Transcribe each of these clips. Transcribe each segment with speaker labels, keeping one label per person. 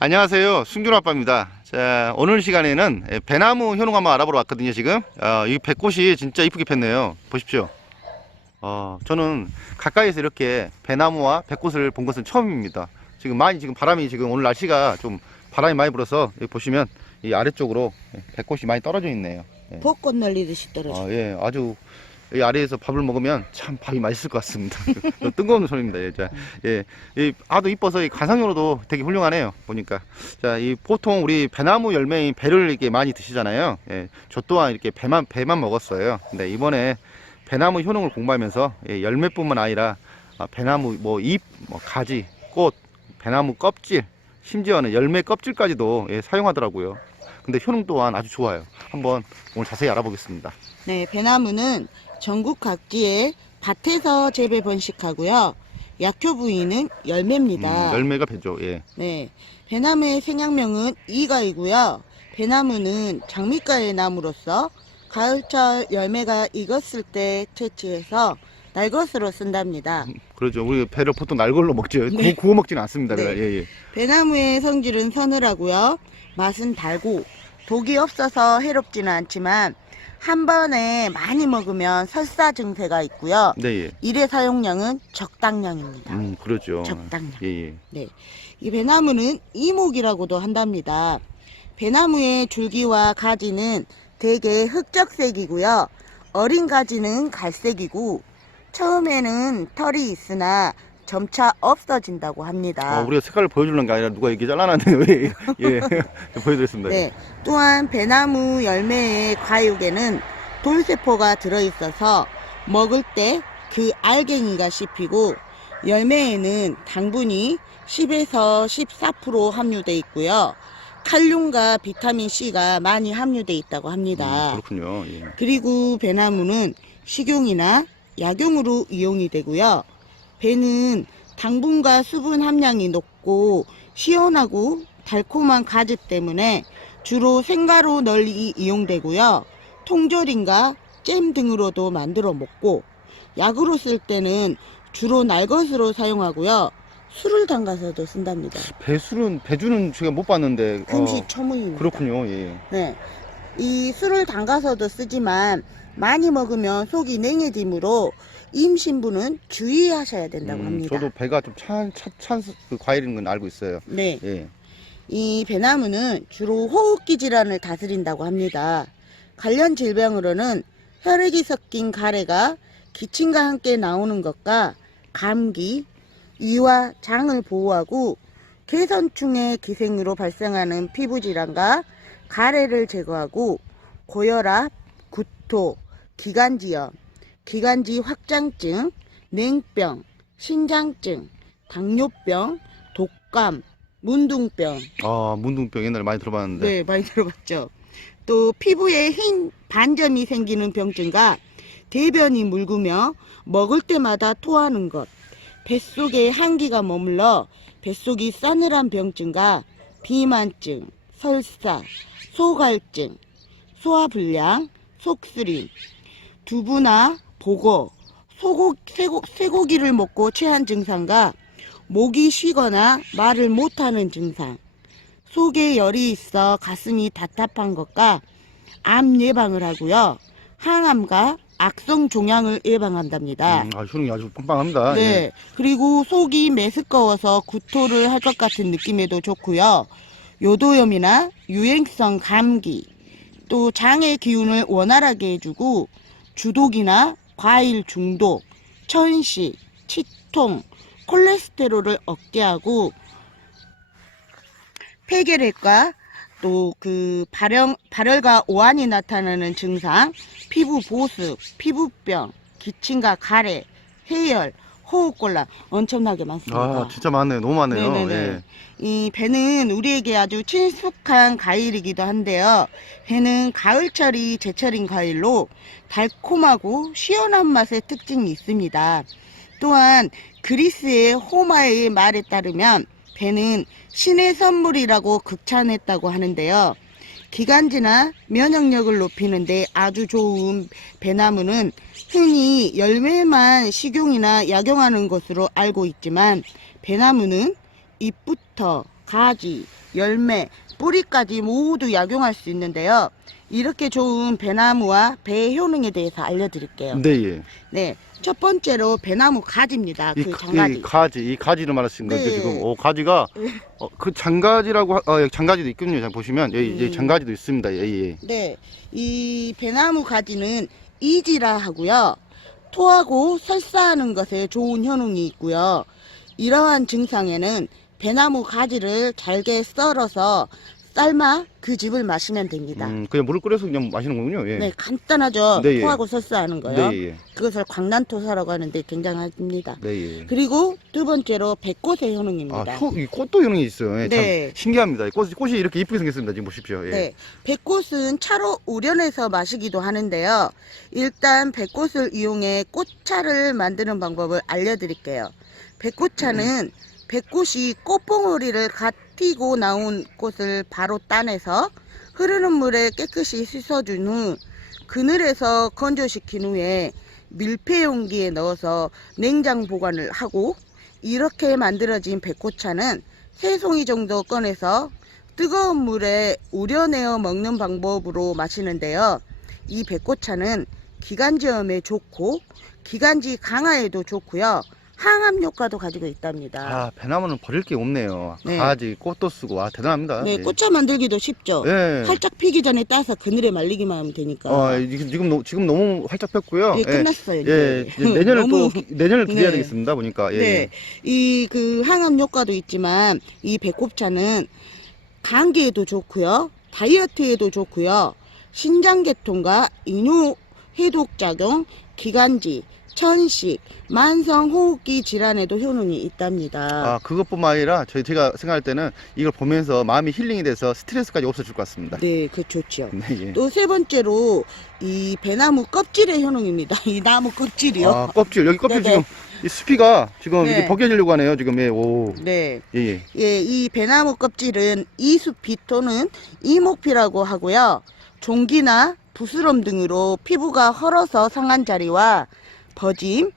Speaker 1: 안녕하세요. 승준 아빠입니다. 자, 오늘 시간에는 예, 배나무 효능 한번 알아보러 왔거든요, 지금. 어, 이 배꽃이 진짜 이쁘게 폈네요. 보십시오. 어, 저는 가까이서 이렇게 배나무와 배꽃을 본 것은 처음입니다. 지금 많이 지금 바람이 지금 오늘 날씨가 좀 바람이 많이 불어서 여기 보시면 이 아래쪽으로 예, 배꽃이 많이 떨어져 있네요. 예.
Speaker 2: 벚꽃 날리듯이 떨어져.
Speaker 1: 아, 예, 아주 이 아래에서 밥을 먹으면 참 밥이 맛있을 것 같습니다. 뜬금없는 소리입니다. 예, 자, 예, 이 아도 이뻐서 이 관상용으로도 되게 훌륭하네요. 보니까 자, 이 보통 우리 배나무 열매인 배를 이렇게 많이 드시잖아요. 예, 저 또한 이렇게 배만 배만 먹었어요. 근데 이번에 배나무 효능을 공부하면서 예, 열매뿐만 아니라 아, 배나무 뭐 잎, 뭐 가지, 꽃, 배나무 껍질, 심지어는 열매 껍질까지도 예, 사용하더라고요. 근데 효능 또한 아주 좋아요. 한번 오늘 자세히 알아보겠습니다.
Speaker 2: 네, 배나무는 전국 각지의 밭에서 재배 번식하고요. 약효 부위는 열매입니다.
Speaker 1: 음, 열매가 배죠. 예.
Speaker 2: 네, 배나무의 생양명은 이가이고요. 배나무는 장미가의 나무로서 가을철 열매가 익었을 때 채취해서 날것으로 쓴답니다.
Speaker 1: 그러죠. 우리 배를 보통 날걸로 먹죠.
Speaker 2: 네.
Speaker 1: 구, 구워 먹지는 않습니다.
Speaker 2: 네.
Speaker 1: 예, 예.
Speaker 2: 배나무의 성질은 서늘하고요. 맛은 달고 독이 없어서 해롭지는 않지만 한 번에 많이 먹으면 설사 증세가 있고요.
Speaker 1: 네, 예.
Speaker 2: 일회 사용량은 적당량입니다.
Speaker 1: 음, 그러죠.
Speaker 2: 적당량.
Speaker 1: 예, 예.
Speaker 2: 이 배나무는 이목이라고도 한답니다. 배나무의 줄기와 가지는 대개 흑적색이고요. 어린 가지는 갈색이고 처음에는 털이 있으나 점차 없어진다고 합니다.
Speaker 1: 아, 우리가 색깔을 보여주는 게 아니라 누가 이렇게 잘라놨네요. 예, 예. 보여드렸습니다.
Speaker 2: 네. 또한 배나무 열매의 과육에는 돌세포가 들어있어서 먹을 때 그 알갱이가 씹히고 열매에는 당분이 10에서 14% 함유돼 있고요. 칼륨과 비타민 C가 많이 함유돼 있다고 합니다.
Speaker 1: 음, 그렇군요. 예.
Speaker 2: 그리고 배나무는 식용이나 약용으로 이용이 되고요. 배는 당분과 수분 함량이 높고 시원하고 달콤한 가즙 때문에 주로 생가로 널리 이용되고요. 통조림과 잼 등으로도 만들어 먹고 약으로 쓸 때는 주로 날것으로 사용하고요. 술을 담가서도 쓴답니다.
Speaker 1: 배술은 배주는 제가 못 봤는데. 어,
Speaker 2: 금시초문입니다.
Speaker 1: 그렇군요. 예.
Speaker 2: 네. 이 술을 담가서도 쓰지만 많이 먹으면 속이 냉해지므로 임신부는 주의하셔야 된다고
Speaker 1: 음,
Speaker 2: 합니다.
Speaker 1: 저도 배가 좀 찬, 찬, 찬 그 과일인 건 알고 있어요.
Speaker 2: 네.
Speaker 1: 예.
Speaker 2: 이 배나무는 주로 호흡기 질환을 다스린다고 합니다. 관련 질병으로는 혈액이 섞인 가래가 기침과 함께 나오는 것과 감기, 위와 장을 보호하고 개선충의 기생으로 발생하는 피부 질환과 가래를 제거하고 고혈압, 구토, 기관지염, 기관지 확장증, 냉병, 신장증, 당뇨병, 독감, 문둥병,
Speaker 1: 아, 문둥병 옛날에 많이 들어봤는데.
Speaker 2: 네, 많이 들어봤죠. 또 피부에 흰 반점이 생기는 병증과 대변이 묽으며 먹을 때마다 토하는 것, 뱃속에 한기가 머물러 뱃속이 싸늘한 병증과 비만증, 설사, 소갈증, 소화불량, 속쓰림, 두부나 보고, 소고, 쇠고, 쇠고기를 먹고 체한 증상과 목이 쉬거나 말을 못하는 증상, 속에 열이 있어 가슴이 답답한 것과 암 예방을 하고요. 항암과 악성 종양을 예방한답니다.
Speaker 1: 음, 아, 효능이 아주 빵빵합니다.
Speaker 2: 네.
Speaker 1: 예.
Speaker 2: 그리고 속이 메스꺼워서 구토를 할 것 같은 느낌에도 좋고요. 요도염이나 유행성 감기, 또 장의 기운을 원활하게 해주고 주독이나 과일 중독, 천식, 치통, 콜레스테롤을 억제하고 폐결핵과 또 그 발열, 발열과 오한이 나타나는 증상, 피부 보습, 피부병, 기침과 가래, 해열, 호흡곤란 엄청나게 많습니다.
Speaker 1: 아, 진짜 많네요. 너무 많네요.
Speaker 2: 네네네.
Speaker 1: 예.
Speaker 2: 이 배는 우리에게 아주 친숙한 과일이기도 한데요. 배는 가을철이 제철인 과일로 달콤하고 시원한 맛의 특징이 있습니다. 또한 그리스의 호마의 말에 따르면 배는 신의 선물이라고 극찬했다고 하는데요. 기관지나 면역력을 높이는데 아주 좋은 배나무는 흔히 열매만 식용이나 약용하는 것으로 알고 있지만 배나무는 잎부터 가지, 열매, 뿌리까지 모두 약용할 수 있는데요. 이렇게 좋은 배나무와 배 효능에 대해서 알려드릴게요.
Speaker 1: 네, 예.
Speaker 2: 네, 첫 번째로 배나무 가지입니다.
Speaker 1: 이,
Speaker 2: 그
Speaker 1: 가-
Speaker 2: 장가지.
Speaker 1: 이 가지, 이 가지를 말하신 거죠,
Speaker 2: 네.
Speaker 1: 지금. 오, 가지가, 어, 그 장가지라고, 하- 어, 여기 장가지도 있군요. 자, 보시면. 여기 이제
Speaker 2: 음.
Speaker 1: 장가지도 있습니다. 예, 예.
Speaker 2: 네, 이 배나무 가지는 이지라 하고요. 토하고 설사하는 것에 좋은 효능이 있고요. 이러한 증상에는 배나무 가지를 잘게 썰어서 삶아 그 즙을 마시면 됩니다.
Speaker 1: 음, 그냥 물을 끓여서 그냥 마시는 거군요. 예.
Speaker 2: 네, 간단하죠.
Speaker 1: 네, 예.
Speaker 2: 토하고 설사하는 거요.
Speaker 1: 네, 예.
Speaker 2: 그것을 광란토사라고 하는데 굉장합니다.
Speaker 1: 네, 예.
Speaker 2: 그리고 두 번째로 백꽃의 효능입니다.
Speaker 1: 아, 효, 이 꽃도 효능이 있어요. 예,
Speaker 2: 네.
Speaker 1: 참 신기합니다. 이 꽃, 꽃이 이렇게 이쁘게 생겼습니다. 지금 보십시오. 예.
Speaker 2: 네, 백꽃은 차로 우려내서 마시기도 하는데요. 일단 백꽃을 이용해 꽃차를 만드는 방법을 알려드릴게요. 백꽃차는 백꽃이 꽃봉오리를 갓 튀고 나온 꽃을 바로 따내서 흐르는 물에 깨끗이 씻어준 후 그늘에서 건조시킨 후에 밀폐 용기에 넣어서 냉장 보관을 하고 이렇게 만들어진 백꽃차는 세 송이 정도 꺼내서 뜨거운 물에 우려내어 먹는 방법으로 마시는데요. 이 백꽃차는 기관지염에 좋고 기관지 강화에도 좋고요. 항암 효과도 가지고 있답니다.
Speaker 1: 아, 배나무는 버릴 게 없네요.
Speaker 2: 네.
Speaker 1: 가지, 꽃도 쓰고, 아, 대단합니다.
Speaker 2: 네,
Speaker 1: 예.
Speaker 2: 꽃차 만들기도 쉽죠.
Speaker 1: 예.
Speaker 2: 활짝 피기 전에 따서 그늘에 말리기만 하면 되니까.
Speaker 1: 어, 지금, 지금, 너- 지금 너무 활짝 폈고요.
Speaker 2: 예, 끝났어요.
Speaker 1: 예,
Speaker 2: 이제.
Speaker 1: 이제 내년을
Speaker 2: 너무-
Speaker 1: 또, 내년을 기대해야
Speaker 2: 네.
Speaker 1: 되겠습니다. 보니까. 예.
Speaker 2: 네, 이 그 항암 효과도 있지만 이 백곱차는 감기에도 좋고요, 다이어트에도 좋고요, 신장계통과 이뇨 해독 작용, 기관지, 천식, 만성 호흡기 질환에도 효능이 있답니다.
Speaker 1: 아, 그것뿐만 아니라 저희 제가 생각할 때는 이걸 보면서 마음이 힐링이 돼서 스트레스까지 없어질 것 같습니다.
Speaker 2: 네, 그 좋죠.
Speaker 1: 네, 예.
Speaker 2: 또 세 번째로 이 배나무 껍질의 효능입니다. 이 나무 껍질이요.
Speaker 1: 아, 껍질. 여기 껍질
Speaker 2: 네네.
Speaker 1: 지금 이 수피가 지금
Speaker 2: 네.
Speaker 1: 이게 벗겨지려고 하네요. 지금 예. 오.
Speaker 2: 네.
Speaker 1: 예, 예.
Speaker 2: 예, 이 배나무 껍질은 이수피 또는 이목피라고 하고요. 종기나 부스럼 등으로 피부가 헐어서 상한 자리와 버짐,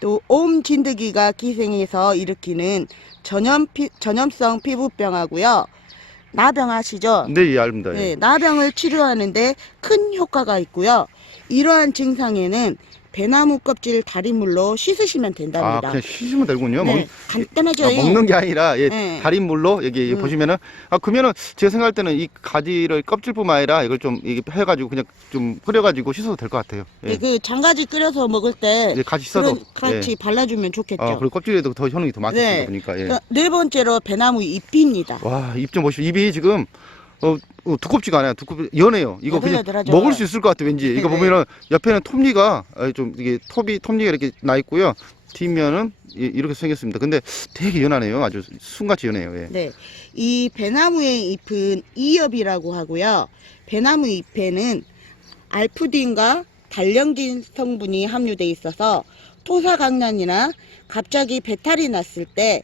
Speaker 2: 또옴 진드기가 기생해서 일으키는 전염 피, 전염성 피부병하고요. 나병 아시죠?
Speaker 1: 네, 예, 알습니다.
Speaker 2: 네,
Speaker 1: 예.
Speaker 2: 나병을 치료하는데 큰 효과가 있고요. 이러한 증상에는 배나무 껍질 달인물로 씻으시면
Speaker 1: 아,
Speaker 2: 된답니다.
Speaker 1: 그냥 씻으면 되군요. 먹,
Speaker 2: 네, 간단하죠.
Speaker 1: 아, 먹는 게 아니라 예,
Speaker 2: 네.
Speaker 1: 달인 물로 여기
Speaker 2: 음.
Speaker 1: 보시면은 아 그러면은 제가 생각할 때는 이 가지를 껍질뿐만 아니라 이걸 좀 이게 해가지고 그냥 좀 끓여가지고 씻어도 될 것 같아요. 예.
Speaker 2: 네, 그 장가지 끓여서 먹을 때
Speaker 1: 예, 같이 씻어도
Speaker 2: 그런 같이 발라주면 좋겠죠.
Speaker 1: 예. 아 그리고 껍질에도 더 효능이 더 많겠습니다
Speaker 2: 네.
Speaker 1: 보니까 예.
Speaker 2: 그네 번째로 배나무 잎입니다.
Speaker 1: 와 입 좀 보시오 입이 지금 어, 어, 두껍지가 않아요 두껍 연해요 이거 그냥
Speaker 2: 야들야들하죠.
Speaker 1: 먹을 수 있을 것 같아 왠지 이거
Speaker 2: 네.
Speaker 1: 보면은 옆에는 톱니가 아, 좀 이게 톱이 톱니가 이렇게 나 있고요 뒷면은 이- 이렇게 생겼습니다 근데 되게 연하네요 아주 순같이 연해요 예.
Speaker 2: 네, 이 배나무의 잎은 이엽이라고 하고요. 배나무 잎에는 알푸딘과 단령진 성분이 함유돼 있어서 토사강난이나 갑자기 배탈이 났을 때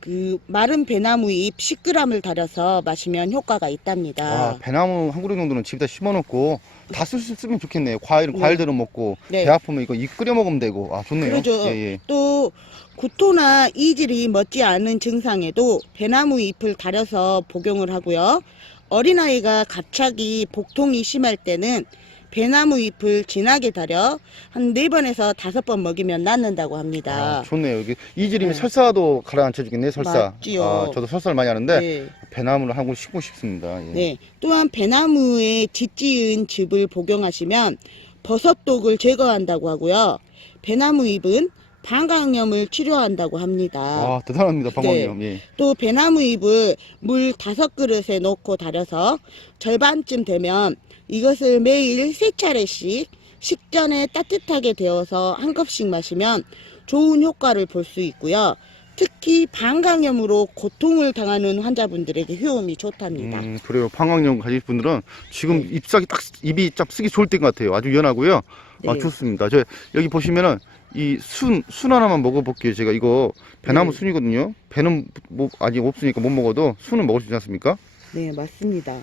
Speaker 2: 그 마른 배나무 잎 10g을 달여서 마시면 효과가 있답니다.
Speaker 1: 아, 배나무 한 그루 정도는 집에다 심어놓고 다 쓸 수 있으면 좋겠네요. 과일,
Speaker 2: 네.
Speaker 1: 과일들은 먹고
Speaker 2: 네.
Speaker 1: 배 아프면 이거 잎 끓여 먹으면 되고 아 좋네요.
Speaker 2: 그러죠.
Speaker 1: 예, 예.
Speaker 2: 또 구토나 이질이 멋지 않은 증상에도 배나무 잎을 달여서 복용을 하고요. 어린아이가 갑자기 복통이 심할 때는 배나무 잎을 진하게 달여 한 네번에서 다섯 번 먹이면 낫는다고 합니다.
Speaker 1: 아, 좋네요. 여기 이질이면
Speaker 2: 네.
Speaker 1: 설사도 가라앉혀 주겠네. 설사.
Speaker 2: 맞지요.
Speaker 1: 아, 저도 설사를 많이 하는데
Speaker 2: 네.
Speaker 1: 배나무를 한 그루 심고 싶습니다. 예.
Speaker 2: 네. 또한 배나무의 짓지은 즙을 복용하시면 버섯독을 제거한다고 하고요. 배나무 잎은 방광염을 치료한다고 합니다.
Speaker 1: 아 대단합니다, 방광염. 예.
Speaker 2: 또 배나무 잎을 물 다섯 그릇에 넣고 달여서 절반쯤 되면 이것을 매일 세 차례씩 식전에 따뜻하게 데워서 한 컵씩 마시면 좋은 효과를 볼 수 있고요. 특히 방광염으로 고통을 당하는 환자분들에게 효험이 좋답니다.
Speaker 1: 음, 그래요. 방광염 가진 분들은 지금
Speaker 2: 네.
Speaker 1: 잎사귀 딱 입이 딱 쓰기 좋을 때인 것 같아요. 아주 연하고요. 아
Speaker 2: 네.
Speaker 1: 좋습니다. 저 여기 보시면은 이 순 순 하나만 먹어볼게요. 제가 이거 배나무
Speaker 2: 네.
Speaker 1: 순이거든요. 배는 뭐 아직 없으니까 못 먹어도 순은 먹을 수 있지 않습니까?
Speaker 2: 네, 맞습니다.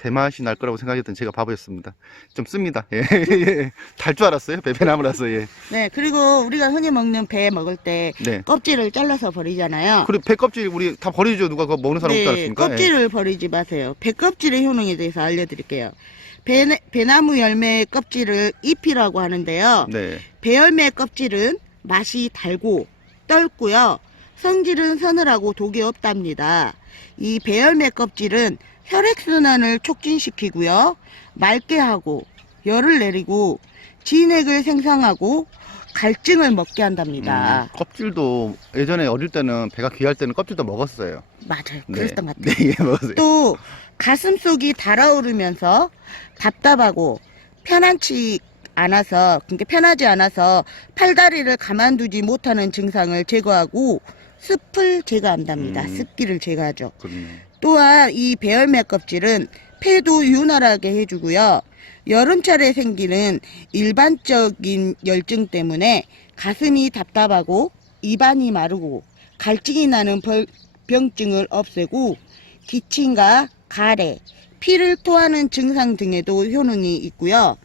Speaker 1: 배 맛이 날 거라고 생각했던 제가 바보였습니다. 좀 씁니다. 예. 예. 달 줄 알았어요. 배 배나무라서 예.
Speaker 2: 네, 그리고 우리가 흔히 먹는 배 먹을 때
Speaker 1: 네.
Speaker 2: 껍질을 잘라서 버리잖아요.
Speaker 1: 그리고 배 껍질 우리 다 버리죠. 누가 그거 먹는 사람 없지
Speaker 2: 네,
Speaker 1: 않습니까? 예.
Speaker 2: 껍질을 버리지 마세요. 배 껍질의 효능에 대해서 알려드릴게요. 배, 배나무 열매의 껍질을 잎이라고 하는데요.
Speaker 1: 네.
Speaker 2: 배열매 껍질은 맛이 달고 떫고요. 성질은 서늘하고 독이 없답니다. 이 배열매 껍질은 혈액순환을 촉진시키고요. 맑게 하고 열을 내리고 진액을 생성하고 갈증을 먹게 한답니다.
Speaker 1: 음, 껍질도 예전에 어릴 때는 배가 귀할 때는 껍질도 먹었어요.
Speaker 2: 맞아요.
Speaker 1: 네.
Speaker 2: 그랬던 것 같아요.
Speaker 1: 네, 예, 먹었어요.
Speaker 2: 또 가슴 속이 달아오르면서 답답하고 편안치 않아서 그러니까 편하지 않아서 팔다리를 가만두지 못하는 증상을 제거하고 습을 제거한답니다.
Speaker 1: 음.
Speaker 2: 습기를 제거하죠.
Speaker 1: 그럼요.
Speaker 2: 또한 이 배열매 껍질은 폐도 윤활하게 해주고요. 여름철에 생기는 일반적인 열증 때문에 가슴이 답답하고 입안이 마르고 갈증이 나는 벌- 병증을 없애고 기침과 가래, 피를 토하는 증상 등에도 효능이 있고요.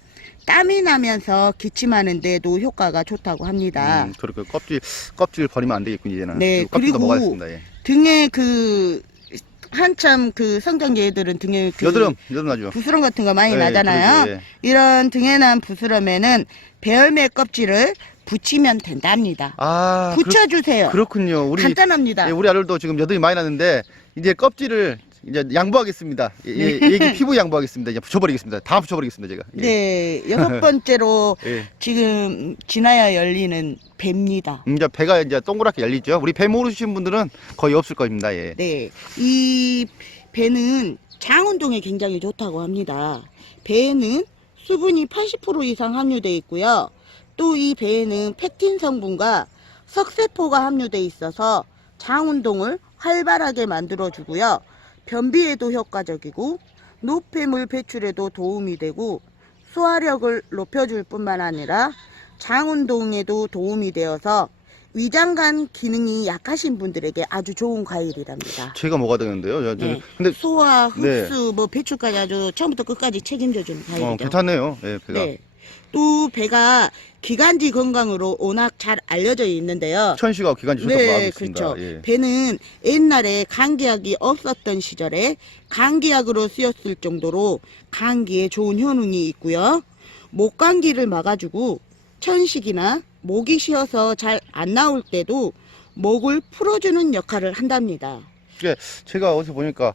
Speaker 2: 땀이 나면서 기침하는 데도 효과가 좋다고 합니다.
Speaker 1: 음, 그렇게 껍질 껍질 버리면 안 되겠군요, 이제는.
Speaker 2: 네,
Speaker 1: 껍질도
Speaker 2: 그리고
Speaker 1: 먹어야겠습니다. 예.
Speaker 2: 등에 그 한참 그 성장 기 애들은 등에 그
Speaker 1: 여드름, 여드름 나죠.
Speaker 2: 부스럼 같은 거 많이
Speaker 1: 예,
Speaker 2: 나잖아요.
Speaker 1: 그러죠, 예.
Speaker 2: 이런 등에 난 부스럼에는 배열매 껍질을 붙이면 된답니다.
Speaker 1: 아,
Speaker 2: 붙여주세요.
Speaker 1: 그렇, 군요 우리
Speaker 2: 간단합니다.
Speaker 1: 예, 우리 아들도 지금 여드름이 많이 났는데 이제 껍질을 이제 양보하겠습니다. 예, 예, 얘기 피부 양보하겠습니다. 이제 붙여버리겠습니다. 다 붙여버리겠습니다, 제가. 예.
Speaker 2: 네, 여섯 번째로
Speaker 1: 예.
Speaker 2: 지금 지나야 열리는 배입니다.
Speaker 1: 이제 배가 이제 동그랗게 열리죠. 우리 배 모르시는 분들은 거의 없을 겁니다. 예.
Speaker 2: 네, 이 배는 장운동에 굉장히 좋다고 합니다. 배에는 수분이 80% 이상 함유되어 있고요. 또 이 배에는 팩틴 성분과 석세포가 함유되어 있어서 장 운동을 활발하게 만들어주고요. 변비에도 효과적이고 노폐물 배출에도 도움이 되고 소화력을 높여줄 뿐만 아니라 장 운동에도 도움이 되어서 위장관 기능이 약하신 분들에게 아주 좋은 과일이랍니다.
Speaker 1: 제가 뭐가 되는데요? 저, 저,
Speaker 2: 네.
Speaker 1: 근데
Speaker 2: 소화,
Speaker 1: 네.
Speaker 2: 흡수, 뭐 배출까지 아주 처음부터 끝까지 책임져주는 과일이죠.
Speaker 1: 어, 괜찮네요. 예, 배가.
Speaker 2: 네. 또 배가 기관지 건강으로 워낙 잘 알려져 있는데요.
Speaker 1: 천시가 기관지 좋다고 알고
Speaker 2: 네,
Speaker 1: 있습니다.
Speaker 2: 그렇죠.
Speaker 1: 예.
Speaker 2: 배는 옛날에 감기약이 없었던 시절에 감기약으로 쓰였을 정도로 감기에 좋은 효능이 있고요. 목 감기를 막아주고 천식이나 목이 쉬어서 잘 안 나올 때도 목을 풀어주는 역할을 한답니다.
Speaker 1: 제가 어디서 보니까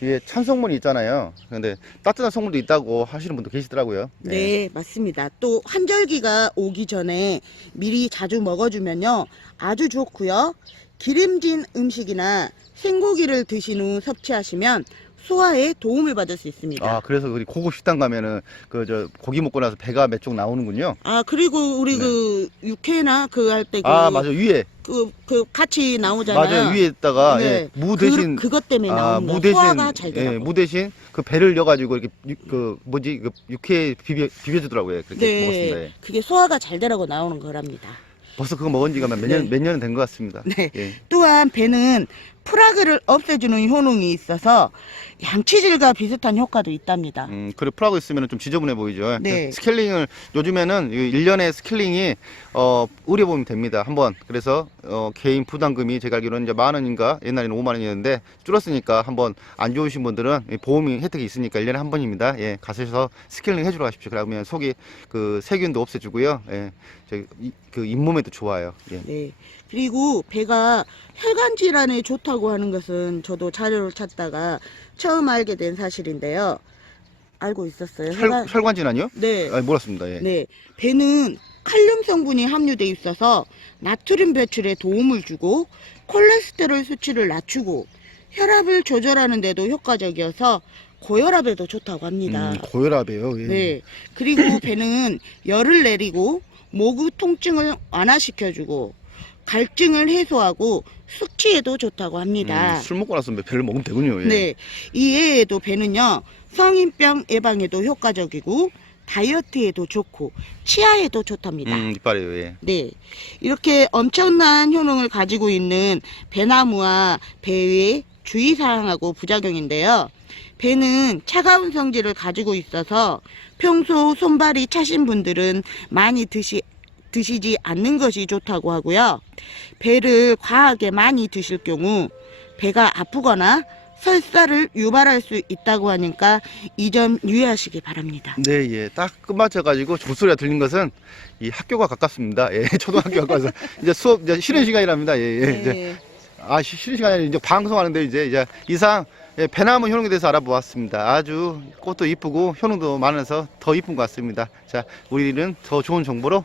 Speaker 1: 이게 찬 성분이 있잖아요. 근데 따뜻한 성분도 있다고 하시는 분도 계시더라고요. 예.
Speaker 2: 네, 맞습니다. 또 환절기가 오기 전에 미리 자주 먹어주면요. 아주 좋고요. 기름진 음식이나 생고기를 드신 후 섭취하시면 소화에 도움을 받을 수 있습니다.
Speaker 1: 아, 그래서 우리 고급 식당 가면은 그 저 고기 먹고 나서 배가 몇 쪽 나오는군요.
Speaker 2: 아 그리고 우리
Speaker 1: 네.
Speaker 2: 그 육회나 그 할 때 그
Speaker 1: 아, 맞아. 위에.
Speaker 2: 그, 그 같이 나오잖아요.
Speaker 1: 맞아요. 위에다가
Speaker 2: 네.
Speaker 1: 예, 무 대신
Speaker 2: 그, 그것 때문에
Speaker 1: 아,
Speaker 2: 나오는 무거
Speaker 1: 대신
Speaker 2: 소화가 잘
Speaker 1: 예,
Speaker 2: 되라고.
Speaker 1: 무 대신 그 배를 넣어 가지고 이렇게 육, 그 뭐지? 그 육회 비벼 비벼 주더라고요. 그렇게 먹었습니다. 예.
Speaker 2: 그게 소화가 잘 되라고 나오는 거랍니다.
Speaker 1: 벌써 그거 먹은 지가 몇년
Speaker 2: 네.
Speaker 1: 몇 년은 된 것 같습니다.
Speaker 2: 네.
Speaker 1: 예.
Speaker 2: 또한 배는 프라그를 없애주는 효능이 있어서 양치질과 비슷한 효과도 있답니다.
Speaker 1: 음, 그리고 풀하고 있으면 좀 지저분해 보이죠.
Speaker 2: 네.
Speaker 1: 그 스케일링을 요즘에는 1년에 스케일링이 어, 보면 됩니다. 한번. 그래서 어, 개인 부담금이 제가 알기로는 이제 만 원인가 옛날에는 5만 원이었는데 줄었으니까 한번 안 좋으신 분들은 이 보험이 혜택이 있으니까 1년에 한 번입니다. 예. 가셔서 스케일링 해주러 가십시오. 그러면 속이 그 세균도 없애주고요. 예. 저기 이- 그 잇몸에도 좋아요. 예.
Speaker 2: 네. 그리고 배가 혈관 질환에 좋다고 하는 것은 저도 자료를 찾다가 처음 알게 된 사실인데요. 알고 있었어요.
Speaker 1: 혈, 혈관 질환이요?
Speaker 2: 네.
Speaker 1: 아, 몰랐습니다. 예.
Speaker 2: 네. 배는 칼륨 성분이 함유돼 있어서 나트륨 배출에 도움을 주고 콜레스테롤 수치를 낮추고 혈압을 조절하는 데도 효과적이어서 고혈압에도 좋다고 합니다.
Speaker 1: 음, 고혈압이에요. 예.
Speaker 2: 네. 그리고 배는 열을 내리고 모그 통증을 완화시켜주고 갈증을 해소하고 숙취에도 좋다고 합니다.
Speaker 1: 음, 술 먹고 나서 배를 먹으면 되군요. 예.
Speaker 2: 네. 이외에도 배는요, 성인병 예방에도 효과적이고, 다이어트에도 좋고, 치아에도 좋답니다.
Speaker 1: 음, 이빨이에요. 예.
Speaker 2: 네. 이렇게 엄청난 효능을 가지고 있는 배나무와 배의 주의사항하고 부작용인데요. 배는 차가운 성질을 가지고 있어서 평소 손발이 차신 분들은 많이 드시, 드시지 않는 것이 좋다고 하고요. 배를 과하게 많이 드실 경우 배가 아프거나 설사를 유발할 수 있다고 하니까 이 점 유의하시기 바랍니다.
Speaker 1: 네, 예. 딱 끝마쳐가지고 조소리가 들린 것은 이 학교가 가깝습니다. 예, 초등학교 가까워서 이제 수업, 이제 쉬는 시간이랍니다. 예, 예. 이제
Speaker 2: 네.
Speaker 1: 아, 쉬- 쉬는 시간이 아니라 이제 방송하는데 이제, 이제 이상 예, 배나무 효능에 대해서 알아보았습니다. 아주 꽃도 이쁘고 효능도 많아서 더 이쁜 것 같습니다. 자, 우리는 더 좋은 정보로